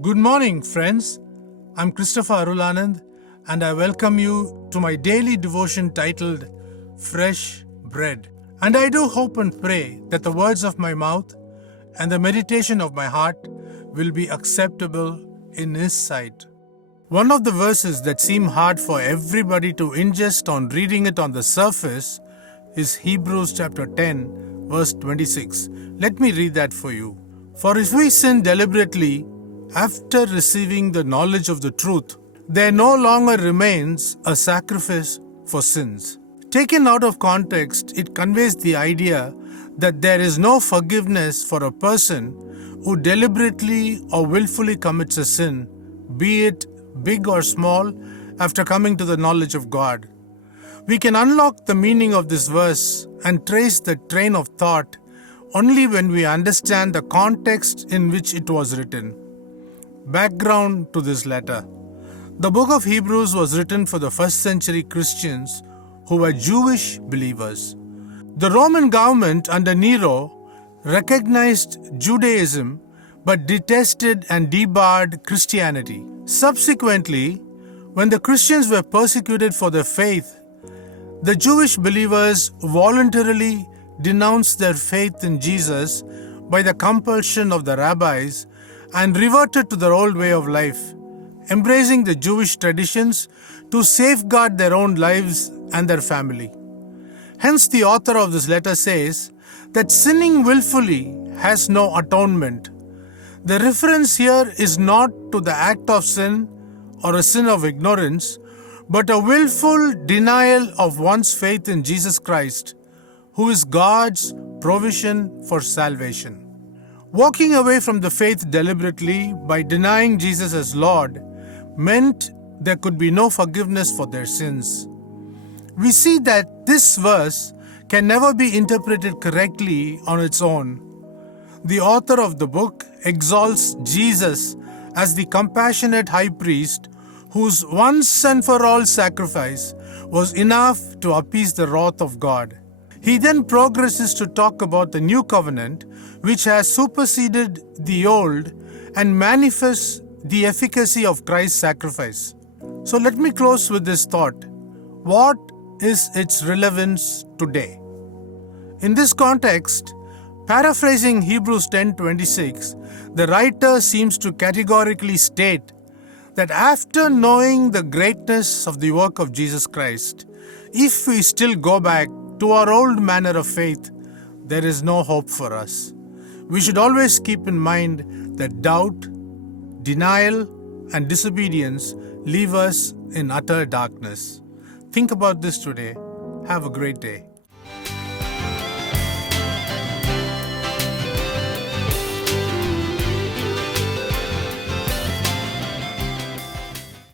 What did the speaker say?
Good morning, friends. I'm Christopher Arulanand, and I welcome you to my daily devotion titled Fresh Bread. And I do hope and pray that the words of my mouth and the meditation of my heart will be acceptable in His sight. One of the verses that seem hard for everybody to ingest on reading it on the surface is Hebrews chapter 10, verse 26. Let me read that for you. For if we sin deliberately after receiving the knowledge of the truth, there no longer remains a sacrifice for sins. Taken out of context, it conveys the idea that there is no forgiveness for a person who deliberately or willfully commits a sin, be it big or small, after coming to the knowledge of God. We can unlock the meaning of this verse and trace the train of thought only when we understand the context in which it was written. Background to this letter. The book of Hebrews was written for the first century Christians who were Jewish believers. The Roman government under Nero recognized Judaism but detested and debarred Christianity. Subsequently, when the Christians were persecuted for their faith, the Jewish believers voluntarily denounced their faith in Jesus by the compulsion of the rabbis and reverted to their old way of life, embracing the Jewish traditions to safeguard their own lives and their family. Hence, the author of this letter says that sinning willfully has no atonement. The reference here is not to the act of sin or a sin of ignorance, but a willful denial of one's faith in Jesus Christ, who is God's provision for salvation. Walking away from the faith deliberately by denying Jesus as Lord meant there could be no forgiveness for their sins. We see that this verse can never be interpreted correctly on its own. The author of the book exalts Jesus as the compassionate high priest whose once and for all sacrifice was enough to appease the wrath of God. He then progresses to talk about the new covenant, which has superseded the old and manifests the efficacy of Christ's sacrifice. So let me close with this thought. What is its relevance today? In this context, paraphrasing Hebrews 10:26, the writer seems to categorically state that after knowing the greatness of the work of Jesus Christ, if we still go back to our old manner of faith, there is no hope for us. We should always keep in mind that doubt, denial, and disobedience leave us in utter darkness. Think about this today. Have a great day.